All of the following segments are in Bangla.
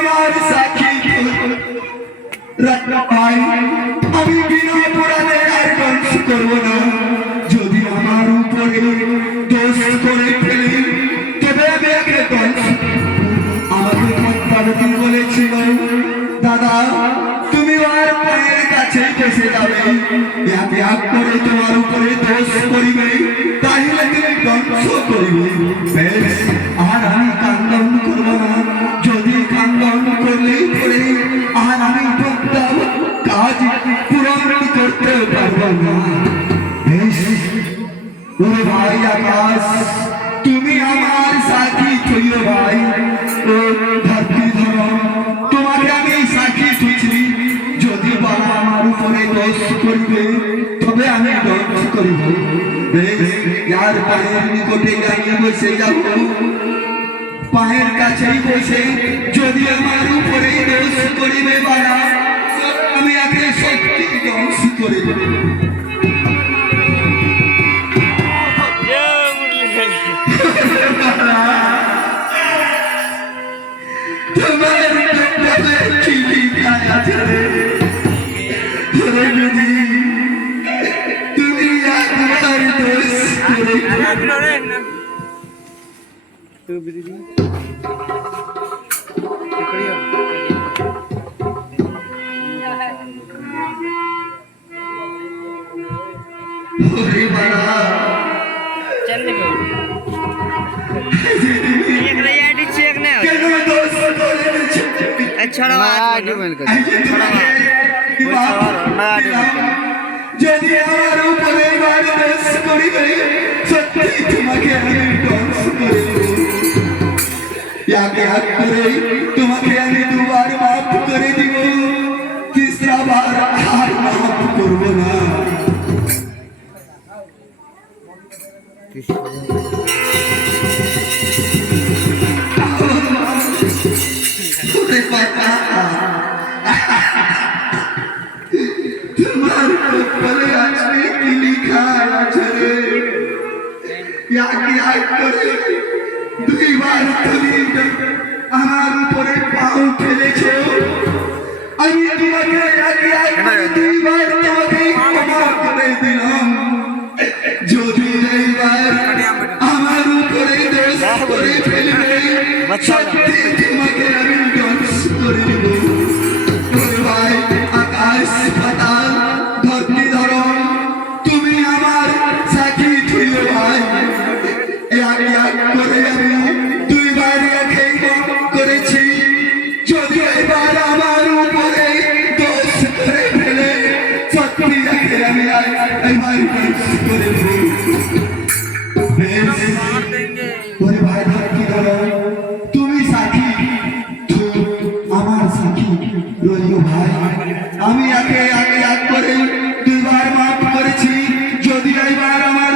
আমার সাক্ষী রাখা পাই আমি বিনা অপরাধে আর দোষ করব না যদি আমার উপরে দোষ করে ফেলি তবে আমি একে দোষ আমাকে পার্বতী বলেছিল দাদা তুমি আর পায়ের কাছে বসে যাবে এক এক করে তোমার উপরে দোষ করিবে তাহলে তুমি ধ্বংস করিবে বেশ আর আমি কান্দন করব না যদি কান্দন করলে পরে আর আমি প্রত্যেক কাজ পূরণ করতে পারব না বেশ ওরে ভাই আকাশ তুমি আমার সাথী থইও ভাই ও ধরতি ধরো তোমাকে আমি সাক্ষী থুইছি যদি বাবা আমার উপরে দোষ করবে তবে আমি দোষ করিব বেশ यार পায়ের নিকটে গিয়ে বসে যাব পায়ের কাছেই বসে যদি আমার উপরে দোষ করিবে বাবা আমি একে সত্যি দোষ করে দেব তোমার কপালে কি লেখা আছে রে বিধি তুমি একবার দোষ করে তো বিধি ওরে বাবা चल देखो एक आईडी चेक नहीं हो কেন দোষ করে अच्छा रहा आईडी बंद कर যদি আমার উপরে এবার দোষ করিবে সত্যি তোমাকে আমি দোষ করে এক এক করে তোমাকে আমি দুবার মাফ করে দিব তিসরা বার আর মাফ করব না তোমার কপালে আছে কি লেখা আছে রে এক করে দুইবার তুমি আমার উপরে পাও ফেলেছো আমি তোমাকে এক করে দুইবার তোমাকে ক্ষমা করে দিলাম যদি এইবার আমার উপরে দোষ করে ফেলবে সত্যি তোমাকে আমি দোষ করে দেব ভাই আকাশ পাতাল ধরতি ধরো তুমি আমার সাথী থইও ভাই এক এক করে আমি দুইবার একই করেছি যদি এবার আমার উপরে দোষ করে ফেলে সত্যি আমি এবার দোষ করে দেব ওরে ভাই ধরতি ধরো তুমি সাথী আমার সাথী রইও ভাই আমি একে এক করে দুইবার মাফ করেছি যদি এইবার আমার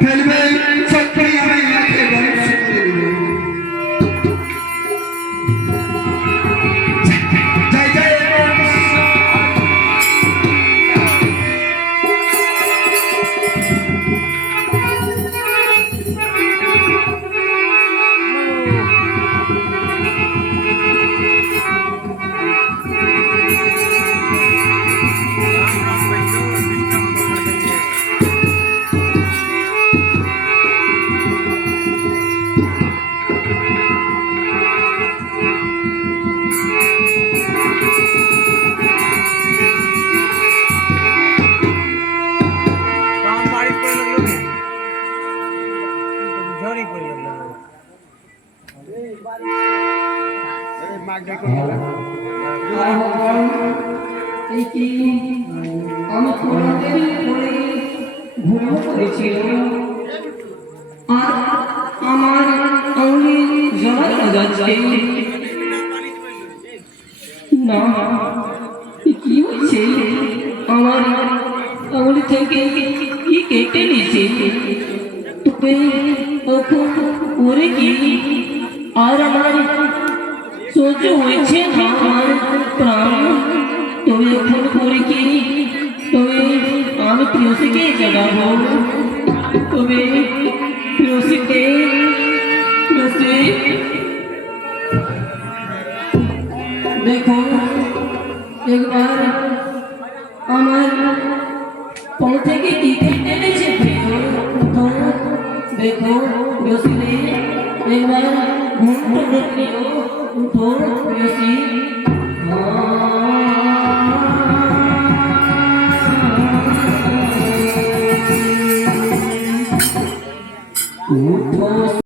ফেলবে সত্যি আমি একে ধ্বংস করে দেব জয় জয় আমি তোমাদের পরে ভুল করেছিল আর আমার আঙুলি জ্বালা যাচ্ছে না কি হচ্ছে আমার আঙুলি থেকে কি কেটে নিচ্ছে তবে ওখন করে কি আর আমার সহ্য হয়েছে না আমার প্রাণ তবে এখন করে কি তবে আমি প্রিয়সীকে জানাবো তবে প্রিয়সীকে প্রিয়সী देखो एक बार আমার পা থেকে কি কেটে নিয়েছে তো देखो রসিলে একবার ঘুম তো দেখলি তো রসি